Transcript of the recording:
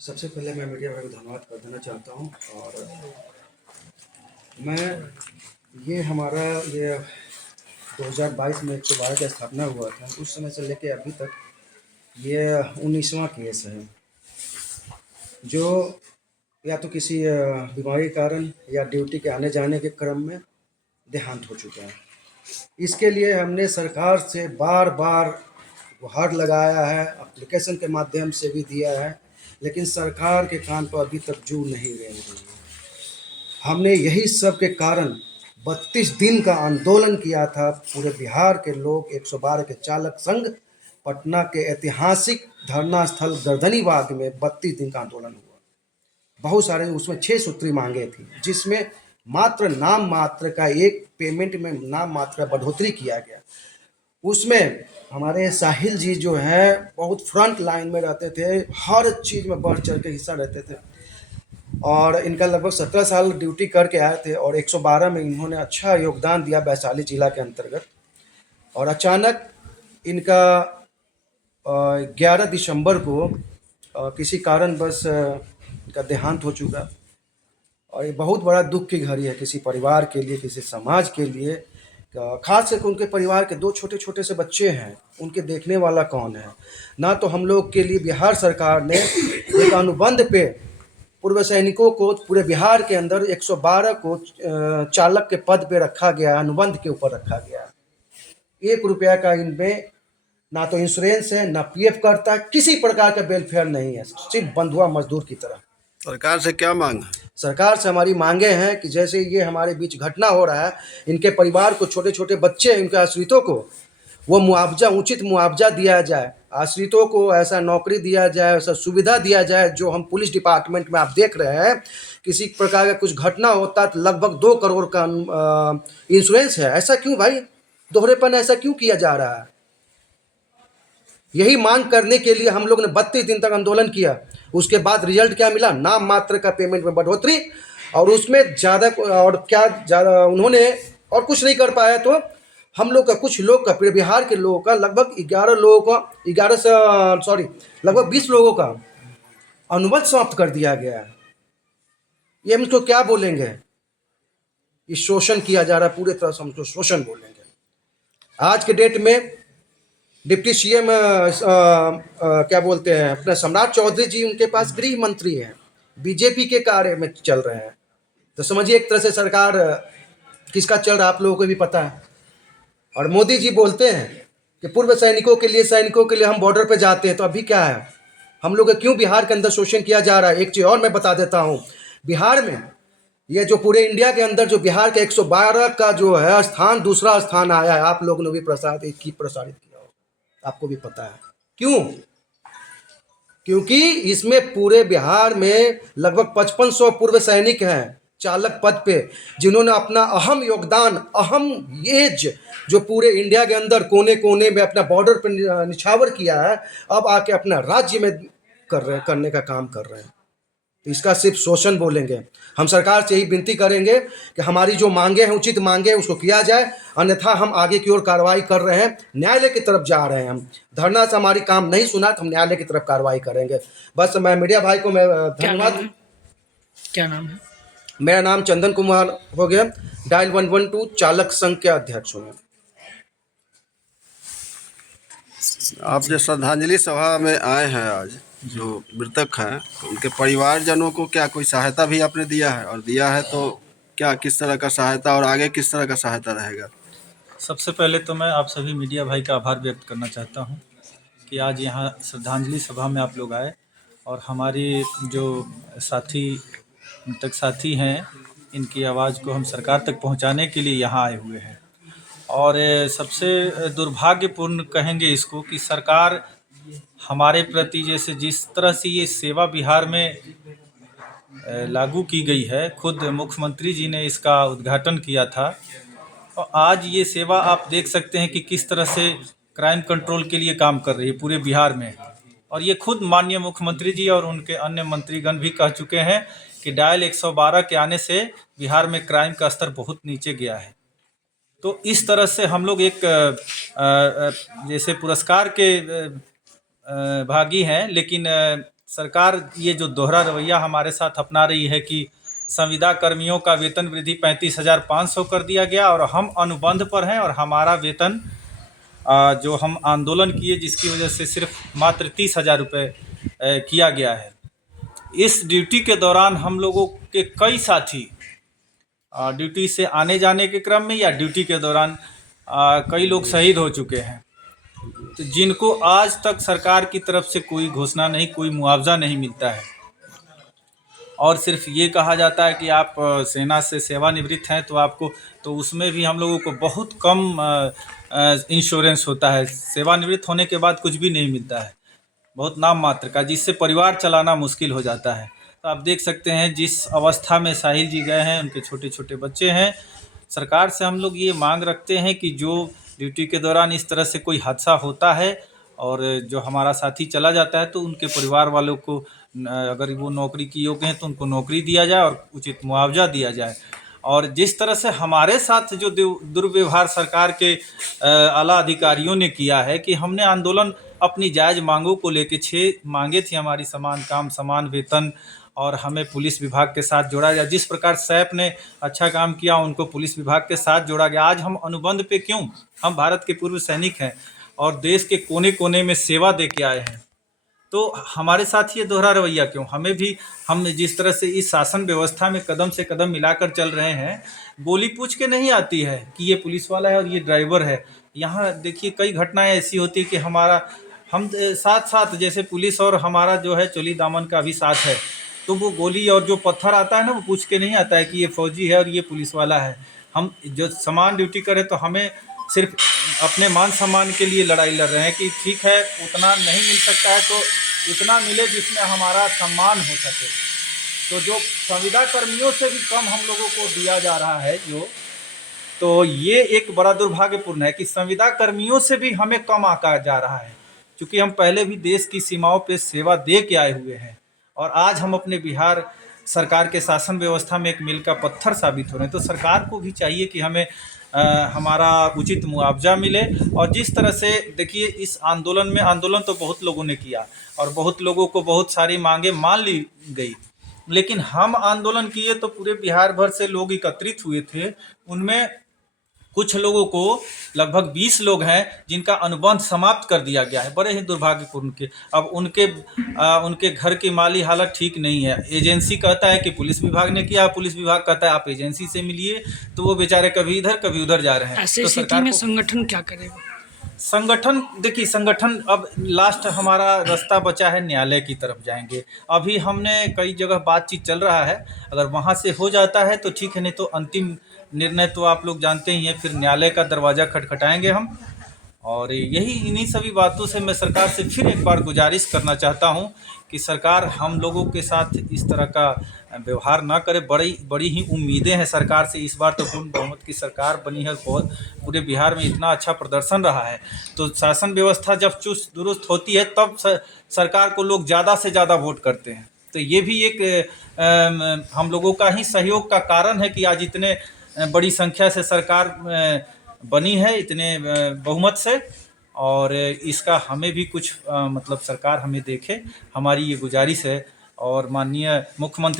सबसे पहले मैं मीडिया भाई को धन्यवाद कर देना चाहता हूँ। और मैं ये हमारा ये 2022 में 112 का स्थापना हुआ था, उस समय से लेके अभी तक ये 19वां केस है जो या तो किसी बीमारी के कारण या ड्यूटी के आने जाने के क्रम में देहांत हो चुका है। इसके लिए हमने सरकार से बार बार गुहार लगाया है, एप्लीकेशन के माध्यम से भी दिया है, लेकिन सरकार के कान पर अभी तक जू नहीं रेंग रही है। हमने यही सब के कारण 32 दिन का आंदोलन किया था। पूरे बिहार के लोग 112 के चालक संघ पटना के ऐतिहासिक धरना स्थल गर्दनीबाग में 32 दिन का आंदोलन हुआ। बहुत सारे उसमें 6 सूत्री मांगे थी, जिसमें मात्र नाम मात्र का एक पेमेंट में नाम मात्र का बढ़ोतरी किया गया। उसमें हमारे साहिल जी जो है बहुत फ्रंट लाइन में रहते थे, हर चीज़ में बढ़ चढ़ के हिस्सा रहते थे और इनका लगभग 17 साल ड्यूटी करके आए थे और 112 में इन्होंने अच्छा योगदान दिया वैशाली जिला के अंतर्गत। और अचानक इनका 11 दिसंबर को किसी कारणवश इनका देहांत हो चुका। और ये बहुत बड़ा दुख की घड़ी है किसी परिवार के लिए, किसी समाज के लिए। खास करके उनके परिवार के 2 छोटे छोटे से बच्चे हैं, उनके देखने वाला कौन है। ना तो हम लोग के लिए बिहार सरकार ने एक अनुबंध पे पूर्व सैनिकों को पूरे बिहार के अंदर 112 को चालक के पद पे रखा गया, अनुबंध के ऊपर रखा गया। 1 रुपया का इनमें ना तो इंश्योरेंस है, ना पीएफ करता, किसी प्रकार का वेलफेयर नहीं है, सिर्फ बंधुआ मजदूर की तरह। सरकार से क्या मांग है? सरकार से हमारी मांगे हैं कि जैसे ये हमारे बीच घटना हो रहा है, इनके परिवार को, छोटे छोटे बच्चे, इनके आश्रितों को वो मुआवजा, उचित मुआवजा दिया जाए। आश्रितों को ऐसा नौकरी दिया जाए, ऐसा सुविधा दिया जाए। जो हम पुलिस डिपार्टमेंट में आप देख रहे हैं, किसी प्रकार का कुछ घटना होता है तो लगभग 2 करोड़ का इंश्योरेंस है। ऐसा क्यों भाई? दोहरेपन ऐसा क्यों किया जा रहा है? यही मांग करने के लिए हम लोग ने 32 दिन तक आंदोलन किया। उसके बाद रिजल्ट क्या मिला? नाम मात्र का पेमेंट में बढ़ोतरी, और उसमें ज़्यादा और क्या ज़्यादा उन्होंने और कुछ नहीं कर पाया। तो हम लोग का, कुछ लोग का, पूरे बिहार के लोगों का, लगभग 11 लोगों का, लगभग 20 लोगों का अनुबंध समाप्त कर दिया गया है। ये हम इसको क्या बोलेंगे? ये शोषण किया जा रहा है, पूरे तरह से हम इसको शोषण बोलेंगे। आज के डेट में डिप्टी सीएम क्या बोलते हैं, अपना सम्राट चौधरी जी, उनके पास गृह मंत्री हैं, बीजेपी के कार्य में चल रहे हैं। तो समझिए एक तरह से सरकार किसका चल रहा है, आप लोगों को भी पता है। और मोदी जी बोलते हैं कि पूर्व सैनिकों के लिए हम बॉर्डर पे जाते हैं। तो अभी क्या है, हम लोग क्यों बिहार के अंदर शोषण किया जा रहा है? एक चीज़ और मैं बता देता हूँ, बिहार में ये जो पूरे इंडिया के अंदर जो बिहार के 112 का जो है स्थान, दूसरा स्थान आया है। आप लोगों ने भी प्रसारित किया हो, आपको भी पता है क्यों? क्योंकि इसमें पूरे बिहार में लगभग 5500 पूर्व सैनिक हैं चालक पद पे, जिन्होंने अपना अहम योगदान, अहम एज जो पूरे इंडिया के अंदर कोने कोने में अपना बॉर्डर पर निछावर किया है, अब आके अपना राज्य में करने का काम कर रहे हैं। तो इसका सिर्फ शोषण बोलेंगे। हम सरकार से यही विनती करेंगे कि हमारी जो मांगे हैं, उचित मांगे, उसको किया जाए, अन्यथा हम आगे की ओर कार्रवाई कर रहे हैं, न्यायालय की तरफ जा रहे हैं। हम धरना से हमारी काम नहीं सुना तो हम न्यायालय की तरफ कार्रवाई करेंगे। बस मैं मीडिया भाई को मैं धन्यवाद। क्या नाम है? मेरा नाम चंदन कुमार हो गया, डायल 112 चालक संघ के अध्यक्ष हूँ। आप जो श्रद्धांजलि सभा में आए हैं आज, जो मृतक हैं, तो उनके परिवारजनों को क्या कोई सहायता भी आपने दिया है? और दिया है तो क्या, किस तरह का सहायता और आगे किस तरह का सहायता रहेगा? सबसे पहले तो मैं आप सभी मीडिया भाई का आभार व्यक्त करना चाहता हूं कि आज यहां श्रद्धांजलि सभा में आप लोग आए और हमारी जो मृतक साथी हैं, इनकी आवाज़ को हम सरकार तक पहुंचाने के लिए यहां आए हुए हैं। और सबसे दुर्भाग्यपूर्ण कहेंगे इसको कि सरकार हमारे प्रति जैसे जिस तरह से ये सेवा बिहार में लागू की गई है, खुद मुख्यमंत्री जी ने इसका उद्घाटन किया था, और आज ये सेवा आप देख सकते हैं कि किस तरह से क्राइम कंट्रोल के लिए काम कर रही है पूरे बिहार में। और ये खुद माननीय मुख्यमंत्री जी और उनके अन्य मंत्रीगण भी कह चुके हैं कि डायल 112 के आने से बिहार में क्राइम का स्तर बहुत नीचे गया है। तो इस तरह से हम लोग एक जैसे पुरस्कार के भागी हैं, लेकिन सरकार ये जो दोहरा रवैया हमारे साथ अपना रही है कि संविदा कर्मियों का वेतन वृद्धि 35,500 कर दिया गया और हम अनुबंध पर हैं और हमारा वेतन जो हम आंदोलन किए जिसकी वजह से सिर्फ मात्र 30,000 रुपये किया गया है। इस ड्यूटी के दौरान हम लोगों के कई साथी ड्यूटी से आने जाने के क्रम में या ड्यूटी के दौरान कई लोग शहीद हो चुके हैं, तो जिनको आज तक सरकार की तरफ से कोई घोषणा नहीं, कोई मुआवजा नहीं मिलता है और सिर्फ ये कहा जाता है कि आप सेना से सेवानिवृत्त हैं तो आपको, तो उसमें भी हम लोगों को बहुत कम इंश्योरेंस होता है। सेवानिवृत्त होने के बाद कुछ भी नहीं मिलता है, बहुत नाम मात्र का, जिससे परिवार चलाना मुश्किल हो जाता है। तो आप देख सकते हैं जिस अवस्था में साहिल जी गए हैं, उनके छोटे छोटे बच्चे हैं। सरकार से हम लोग ये मांग रखते हैं कि जो ड्यूटी के दौरान इस तरह से कोई हादसा होता है और जो हमारा साथी चला जाता है तो उनके परिवार वालों को अगर वो नौकरी की योग्य हैं तो उनको नौकरी दिया जाए और उचित मुआवजा दिया जाए। और जिस तरह से हमारे साथ जो दुर्व्यवहार सरकार के आला अधिकारियों ने किया है कि हमने आंदोलन अपनी जायज़ मांगों को लेके 6 मांगे थी हमारी, समान काम समान वेतन और हमें पुलिस विभाग के साथ जोड़ा गया। जिस प्रकार सैप ने अच्छा काम किया उनको पुलिस विभाग के साथ जोड़ा गया। आज हम अनुबंध पे क्यों? हम भारत के पूर्व सैनिक हैं और देश के कोने कोने में सेवा दे के आए हैं, तो हमारे साथ ये दोहरा रवैया क्यों? हमें भी, हम जिस तरह से इस शासन व्यवस्था में कदम से कदम मिलाकर चल रहे हैं, गोली पूछ के नहीं आती है कि ये पुलिस वाला है और ये ड्राइवर है। यहाँ देखिए कई घटनाएं ऐसी होती कि हम साथ साथ, जैसे पुलिस और हमारा जो है चोली दामन का भी साथ है, तो वो गोली और जो पत्थर आता है ना, वो पूछ के नहीं आता है कि ये फौजी है और ये पुलिस वाला है। हम जो समान ड्यूटी करें तो हमें सिर्फ अपने मान सम्मान के लिए लड़ाई लड़ रहे हैं कि ठीक है उतना नहीं मिल सकता है तो इतना मिले जिसमें हमारा सम्मान हो सके। तो जो संविदा कर्मियों से भी कम हम लोगों को दिया जा रहा है तो ये एक बड़ा दुर्भाग्यपूर्ण है कि संविदा कर्मियों से भी हमें कम आंका जा रहा है, क्योंकि हम पहले भी देश की सीमाओं पे सेवा दे के आए हुए हैं और आज हम अपने बिहार सरकार के शासन व्यवस्था में एक मील का पत्थर साबित हो रहे हैं। तो सरकार को भी चाहिए कि हमें हमारा उचित मुआवजा मिले। और जिस तरह से देखिए इस आंदोलन तो बहुत लोगों ने किया और बहुत लोगों को बहुत सारी मांगे मान ली गई, लेकिन हम आंदोलन किए तो पूरे बिहार भर से लोग एकत्रित हुए थे। उनमें कुछ लोगों को, लगभग 20 लोग हैं जिनका अनुबंध समाप्त कर दिया गया है, बड़े ही दुर्भाग्यपूर्ण के। अब उनके घर की माली हालत ठीक नहीं है। एजेंसी कहता है कि पुलिस विभाग ने किया, पुलिस विभाग कहता है आप एजेंसी से मिलिए, तो वो बेचारे कभी इधर कभी उधर जा रहे हैं। ऐसी तो स्थिति में संगठन क्या करेगा? संगठन, देखिए संगठन अब लास्ट हमारा रास्ता बचा है, न्यायालय की तरफ जाएंगे। अभी हमने कई जगह बातचीत चल रहा है, अगर वहाँ से हो जाता है तो ठीक है, नहीं तो अंतिम निर्णय तो आप लोग जानते ही हैं, फिर न्यायालय का दरवाज़ा खटखटाएंगे हम। और इन्हीं सभी बातों से मैं सरकार से फिर एक बार गुजारिश करना चाहता हूं कि सरकार हम लोगों के साथ इस तरह का व्यवहार ना करे। बड़ी ही उम्मीदें हैं सरकार से। इस बार तो पूर्ण बहुमत की सरकार बनी है, बहुत पूरे बिहार में इतना अच्छा प्रदर्शन रहा है, तो शासन व्यवस्था जब चुस्त दुरुस्त होती है तब सरकार को लोग ज़्यादा से ज़्यादा वोट करते हैं। तो ये भी एक हम लोगों का ही सहयोग का कारण है कि आज इतने बड़ी संख्या से सरकार बनी है, इतने बहुमत से। और इसका हमें भी कुछ मतलब सरकार हमें देखे, हमारी ये गुजारिश है। और माननीय मुख्यमंत्री